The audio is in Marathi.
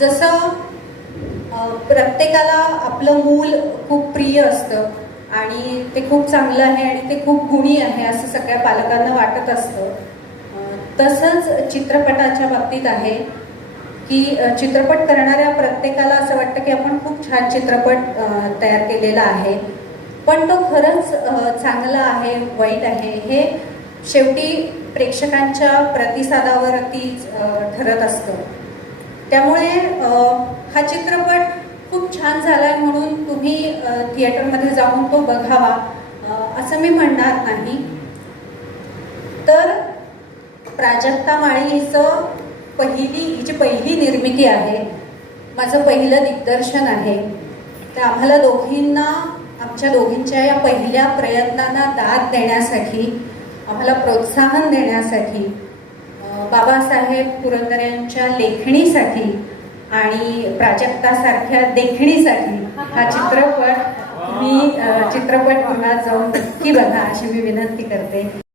जसं प्रत्येकाला आपलं मूल खूप प्रिय असतं आणि ते खूप चांगलं आहे आणि ते खूप गुणी आहे असं सगळ्या पालकांना वाटत असतं. तसंच चित्रपटाच्या बाबतीत आहे की चित्रपट करणाऱ्या प्रत्येकाला असं वाटतं की आपण खूप छान चित्रपट तयार केलेला आहे. पण तो खरंच चांगला आहे वाईट आहे हे शेवटी प्रेक्षकांच्या प्रतिसादावरतीच ठरत असतं. त्यामुळे हा चित्रपट खूप छान झाला आहे म्हणून तुम्ही थिएटरमध्ये जाऊन तो बघावा असं मी म्हणणार नाही. तर प्राजक्ता माळी हिचं पहिली हिची पहिली निर्मिती आहे माझं पहिलं दिग्दर्शन आहे तर आम्हाला दोघींना आमच्या दोघींच्या या पहिल्या प्रयत्नांना दाद देण्यासाठी आम्हाला प्रोत्साहन देण्यासाठी बाबासाहेब पुरंदर यांच्या लेखणीसाठी आणि प्राजक्तासारख्या देखणीसाठी हा चित्रपट मी चित्रपट गृहात जाऊन नक्की बघा अशी मी विनंती करते.